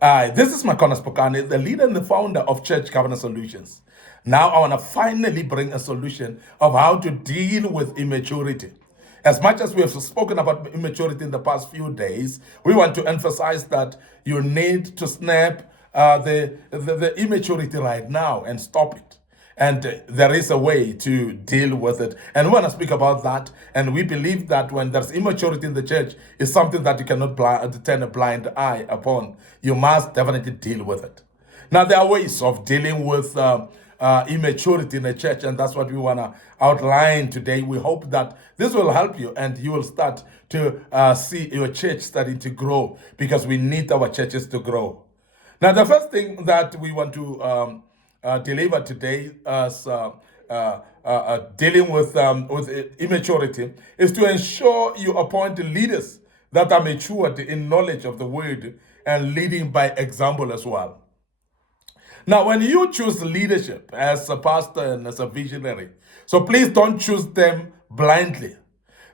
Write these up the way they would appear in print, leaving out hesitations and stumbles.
This is MIcornus Phokane, the leader and the founder of Church Governance Solutions. Now I want to finally bring a solution of how to deal with immaturity. As much as we have spoken about immaturity in the past few days, we want to emphasize that you need to snap the immaturity right now and stop it. And there is a way to deal with it. And we want to speak about that. And we believe that when there's immaturity in the church, it's something that you cannot turn a blind eye upon. You must definitely deal with it. Now, there are ways of dealing with immaturity in the church, and that's what we want to outline today. We hope that this will help you and you will start to see your church starting to grow, because we need our churches to grow. Now, the first thing that we want to deliver today as dealing with immaturity is to ensure you appoint leaders that are matured in knowledge of the word and leading by example as well. Now, when you choose leadership as a pastor and as a visionary, so please don't choose them blindly.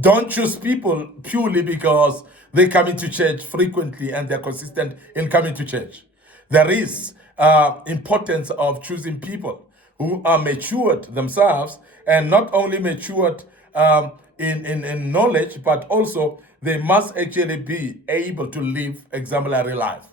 Don't choose people purely because they come into church frequently and they're consistent in coming to church. There is importance of choosing people who are matured themselves, and not only matured in knowledge, but also they must actually be able to live exemplary life.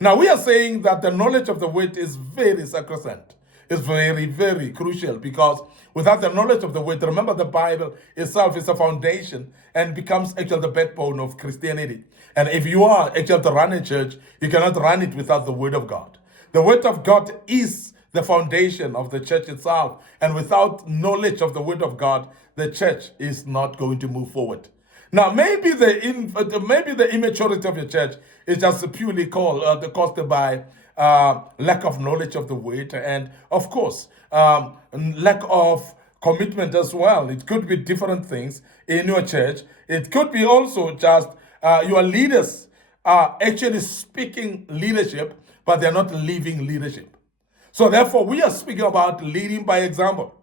Now, we are saying that the knowledge of the word is very sacrosanct. It's very, very crucial, because without the knowledge of the word, remember, the Bible itself is a foundation and becomes actually the backbone of Christianity. And if you are actually to run a church, you cannot run it without the word of God. The word of God is the foundation of the church itself. And without knowledge of the word of God, the church is not going to move forward. Now, maybe the immaturity of your church is just purely caused by lack of knowledge of the word, and of course, lack of commitment as well. It could be different things in your church. It could be also just your leaders are actually speaking leadership, but they're not living leadership. So therefore, we are speaking about leading by example.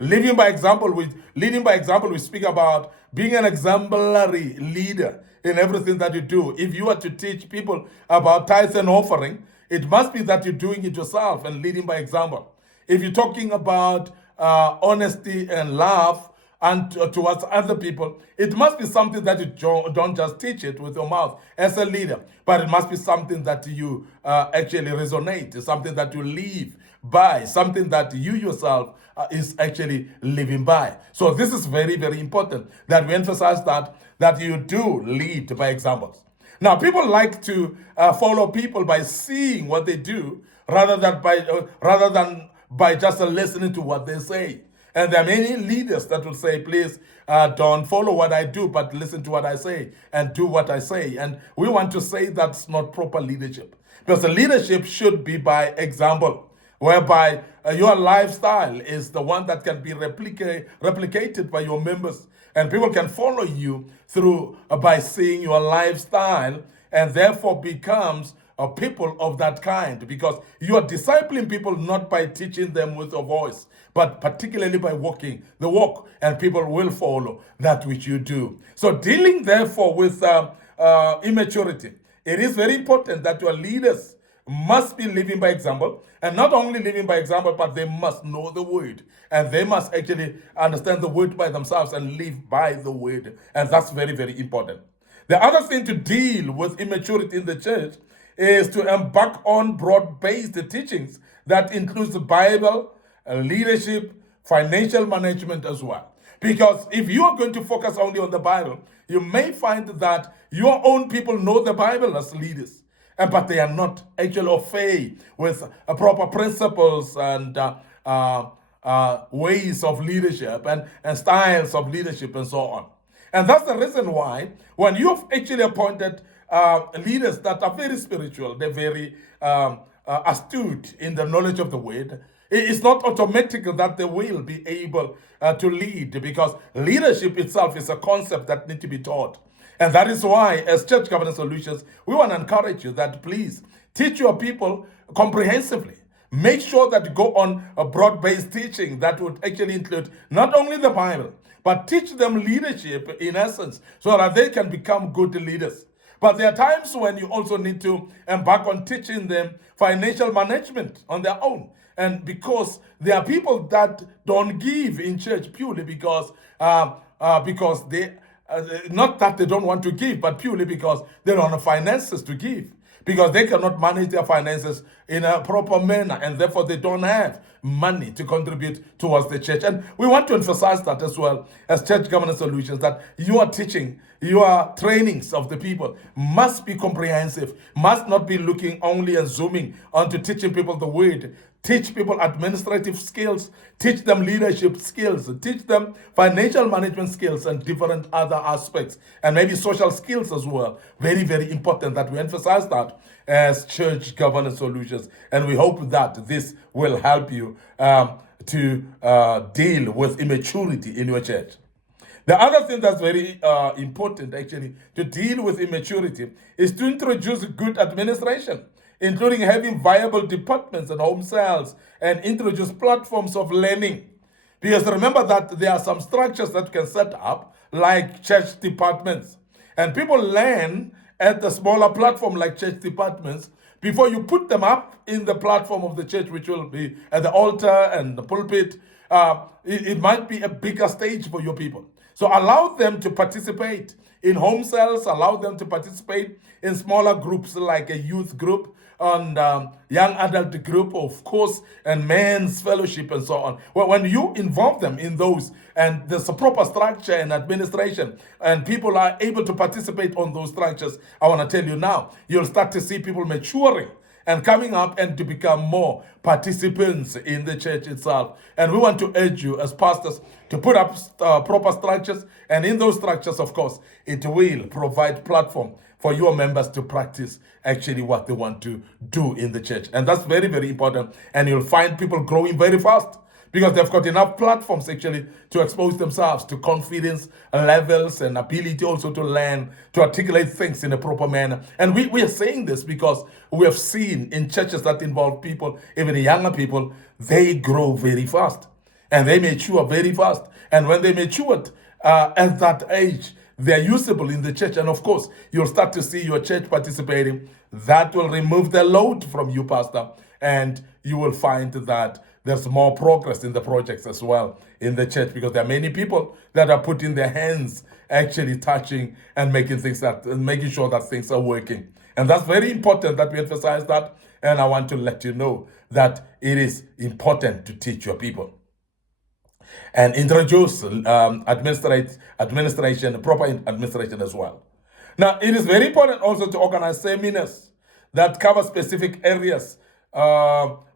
Leading by example, we speak about being an exemplary leader in everything that you do. If you are to teach people about tithes and offering, it must be that you're doing it yourself and leading by example. If you're talking about honesty and love and towards other people, it must be something that you don't just teach it with your mouth as a leader, but it must be something that you actually resonate, something that you live by, something that you yourself is actually living by. So this is very, very important that we emphasize that you do lead by examples. Now, people like to follow people by seeing what they do rather than by just listening to what they say. And there are many leaders that will say, please don't follow what I do, but listen to what I say and do what I say. And we want to say that's not proper leadership, because the leadership should be by example, whereby your lifestyle is the one that can be replicated by your members, and people can follow you through by seeing your lifestyle, and therefore becomes a people of that kind, because you are discipling people not by teaching them with a voice, but particularly by walking the walk, and people will follow that which you do. So dealing therefore with immaturity, it is very important that your leaders must be living by example, and not only living by example, but they must know the word, and they must actually understand the word by themselves and live by the word. And that's very, very important. The other thing to deal with immaturity in the church is to embark on broad-based teachings that includes the Bible, leadership, financial management as well. Because if you are going to focus only on the Bible, you may find that your own people know the Bible as leaders, but they are not actually au fait with proper principles and ways of leadership and styles of leadership and so on. And that's the reason why when you've actually appointed leaders that are very spiritual, they're very astute in the knowledge of the word, it's not automatic that they will be able to lead, because leadership itself is a concept that needs to be taught. And that is why, as Church Governance Solutions, we want to encourage you that please teach your people comprehensively. Make sure that you go on a broad-based teaching that would actually include not only the Bible, but teach them leadership in essence, so that they can become good leaders. But there are times when you also need to embark on teaching them financial management on their own. And because there are people that don't give in church purely because they, not that they don't want to give, but purely because they don't have finances to give, because they cannot manage their finances in a proper manner, and therefore they don't have money to contribute towards the church. And we want to emphasize that as well as Church Governance Solutions, that your teaching, your trainings of the people must be comprehensive, must not be looking only and zooming onto teaching people the word. Teach people administrative skills, teach them leadership skills, teach them financial management skills and different other aspects, and maybe social skills as well. Very, very important that we emphasize that as Church Governance Solutions. And we hope that this will help you to deal with immaturity in your church. The other thing that's very important, actually, to deal with immaturity is to introduce good administration, including having viable departments and home cells, and introduce platforms of learning. Because remember that there are some structures that you can set up, like church departments. And people learn at the smaller platform like church departments before you put them up in the platform of the church, which will be at the altar and the pulpit. It might be a bigger stage for your people. So allow them to participate in home cells, allow them to participate in smaller groups like a youth group and young adult group, of course, and men's fellowship and so on. Well, when you involve them in those, and there's a proper structure and administration, and people are able to participate on those structures, I want to tell you now, you'll start to see people maturing and coming up and to become more participants in the church itself. And we want to urge you as pastors to put up proper structures, and in those structures, of course, it will provide platform for your members to practice actually what they want to do in the church. And that's very, very important. And you'll find people growing very fast because they've got enough platforms actually to expose themselves to confidence levels and ability also to learn, to articulate things in a proper manner. And we are saying this because we have seen in churches that involve people, even younger people, they grow very fast and they mature very fast. And when they matured at that age, they're usable in the church. And of course, you'll start to see your church participating. That will remove the load from you, Pastor. And you will find that there's more progress in the projects as well in the church, because there are many people that are putting their hands actually touching and making sure that things are working. And that's very important that we emphasize that. And I want to let you know that it is important to teach your people and introduce administration, proper administration as well. Now, it is very important also to organize seminars that cover specific areas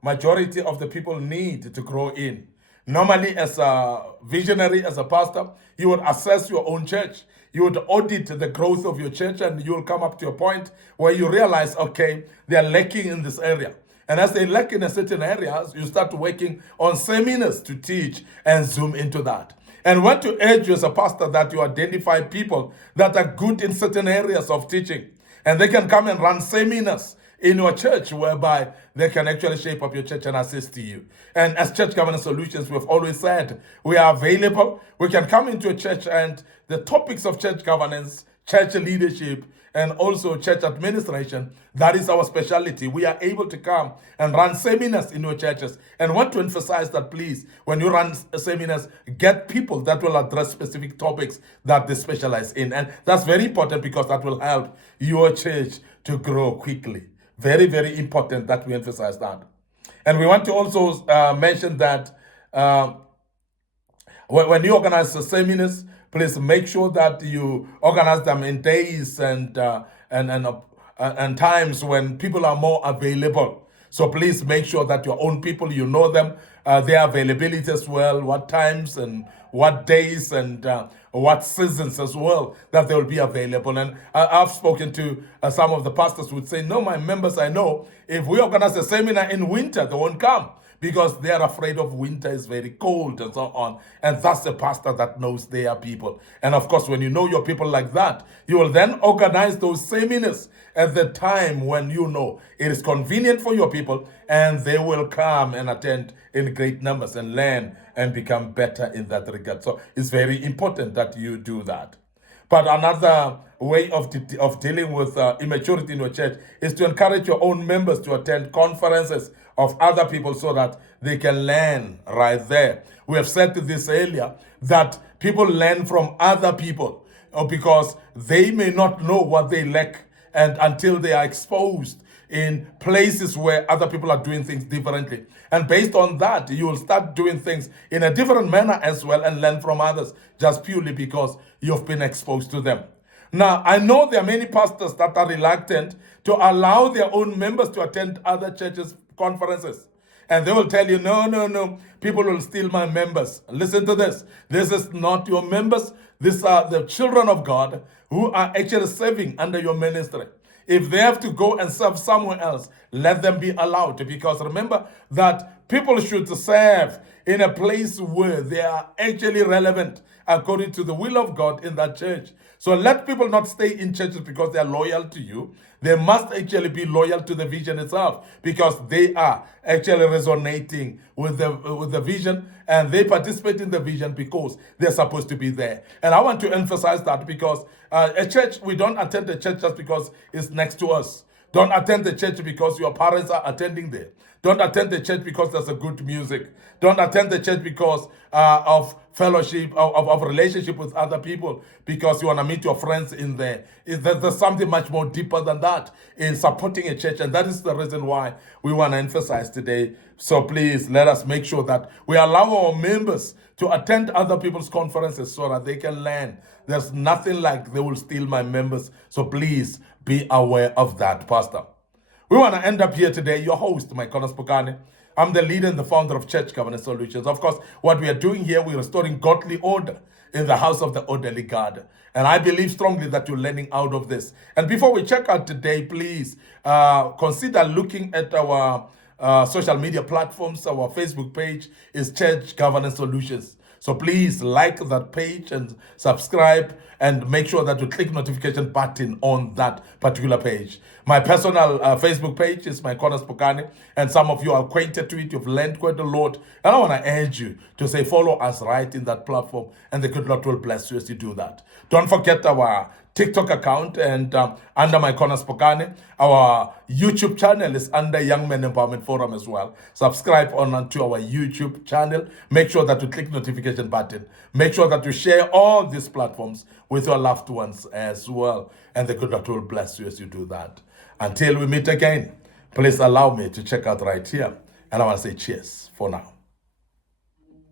majority of the people need to grow in. Normally, as a visionary, as a pastor, you would assess your own church. You would audit the growth of your church, and you will come up to a point where you realize, okay, they are lacking in this area. And as they lack in a certain areas, you start working on seminars to teach and zoom into that. And want to urge you as a pastor that you identify people that are good in certain areas of teaching. And they can come and run seminars in your church whereby they can actually shape up your church and assist you. And as Church Governance Solutions, we've always said we are available. We can come into a church, and the topics of church governance, church leadership, and also church administration, that is our specialty. We are able to come and run seminars in your churches. And want to emphasize that, please, when you run seminars, get people that will address specific topics that they specialize in. And that's very important because that will help your church to grow quickly. Very, very important that we emphasize that. And we want to also mention that when you organize the seminars, please make sure that you organize them in days and times when people are more available. So please make sure that your own people, you know them, their availability as well, what times and what days and what seasons as well that they will be available. And I've spoken to some of the pastors who would say, no, my members, I know if we organize a seminar in winter, they won't come because they're afraid of winter, is very cold and so on. And that's a pastor that knows their people. And of course, when you know your people like that, you will then organize those seminars at the time when you know it is convenient for your people, and they will come and attend in great numbers and learn and become better in that regard. So it's very important that you do that. But another way of dealing with immaturity in your church is to encourage your own members to attend conferences of other people so that they can learn right there. We have said this earlier, that people learn from other people because they may not know what they lack, and until they are exposed in places where other people are doing things differently. And based on that, you will start doing things in a different manner as well and learn from others, just purely because you've been exposed to them. Now, I know there are many pastors that are reluctant to allow their own members to attend other churches' conferences. And they will tell you, no, people will steal my members. Listen to this. This is not your members. These are the children of God who are actually serving under your ministry. If they have to go and serve somewhere else, let them be allowed. Because remember that people should serve in a place where they are actually relevant according to the will of God in that church. So let people not stay in churches because they are loyal to you. They must actually be loyal to the vision itself, because they are actually resonating with the vision, and they participate in the vision because they're supposed to be there. And I want to emphasize that, because a church, we don't attend the church just because it's next to us. Don't attend the church because your parents are attending there. Don't attend the church because there's a good music. Don't attend the church because of fellowship, of relationship with other people, because you want to meet your friends in there. There's something much more deeper than that in supporting a church, and that is the reason why we want to emphasize today. So please, let us make sure that we allow our members to attend other people's conferences so that they can learn. There's nothing like they will steal my members. So please be aware of that, Pastor. We want to end up here today. Your host, MIcornus Phokane. I'm the leader and the founder of Church Governance Solutions. Of course, what we are doing here, we're restoring godly order in the house of the orderly God. And I believe strongly that you're learning out of this. And before we check out today, please consider looking at our social media platforms. Our Facebook page is Church Governance Solutions. So please like that page and subscribe, and make sure that you click notification button on that particular page. My personal Facebook page is MIcornus Phokane, and some of you are acquainted to it. You've learned quite a lot, and I want to urge you to say follow us right in that platform, and the good Lord will bless you as you do that. Don't forget our TikTok account, and under MIcornus Phokane. Our YouTube channel is under Young Men Empowerment Forum as well. Subscribe to our YouTube channel. Make sure that you click notification button. Make sure that you share all these platforms with your loved ones as well. And the good Lord will bless you as you do that. Until we meet again, please allow me to check out right here. And I want to say cheers for now.